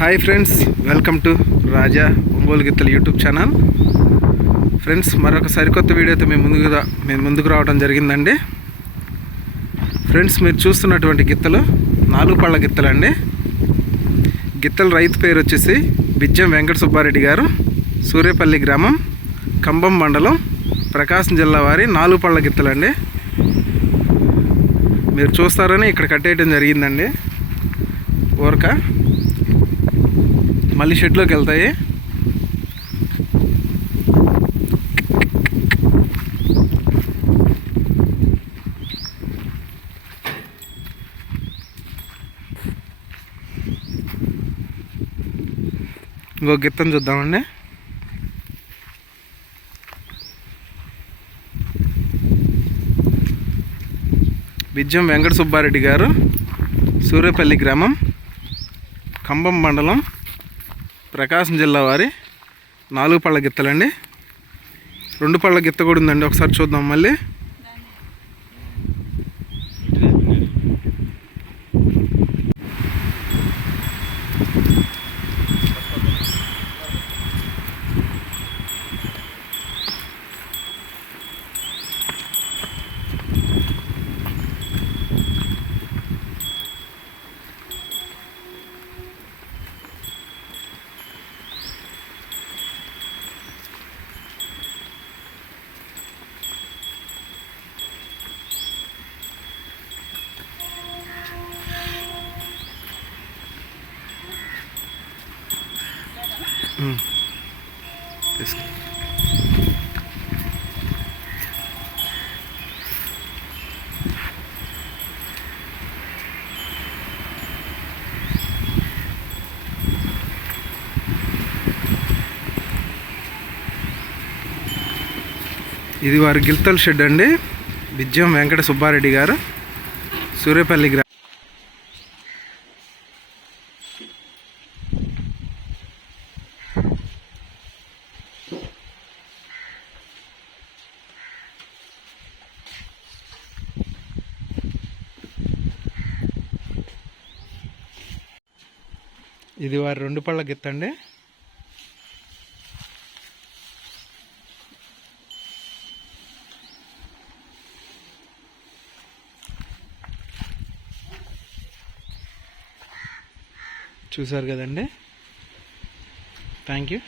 Hi friends welcome to Raja Ongole గిత్తల YouTube channel. Friends మరొక సరికొత్త వీడియోతో మేము ముందుకు మేము ముందుకు రావడం జరిగిందండి. ఫ్రెండ్స్ మీరు చూస్తున్నటువంటి గిత్తలు నాలుగు పళ్ళ గిత్తలండి. గిత్తల రైతు పేరు వచ్చేసి బిజ్జం వెంకట సుబ్బారెడ్డి గారు సూర్యపల్లి గ్రామం కంబం మండలం ప్రకాశం జిల్లా వారి నాలుగు పళ్ళ గిత్తలండి. మీరు చూస్తారని ఇక్కడ కట్టేయడం జరిగిందండి. ఊరక. మళ్ళీ షెడ్లోకి వెళ్తాయి. ఇంకో గిత్తం చూద్దామండి. బిజ్జం వెంకట సుబ్బారెడ్డి గారు సూర్యపల్లి గ్రామం కంబం మండలం. ప్రకాశం జిల్లా వారి నాలుగు పళ్ళ గిత్తలండి. రెండు పళ్ళ గిత్త కూడా ఉందండి. ఒకసారి చూద్దాం మళ్ళీ. తీసుకో ఇది వారి గిల్తల్ షెడ్ అండి. బిజ్జం వెంకట సుబ్బారెడ్డి గారు. సూర్యపల్లి గ్రా ఇది వారి రెండు పళ్ళ గిత్తండి. చూసారు కదండి? Thank you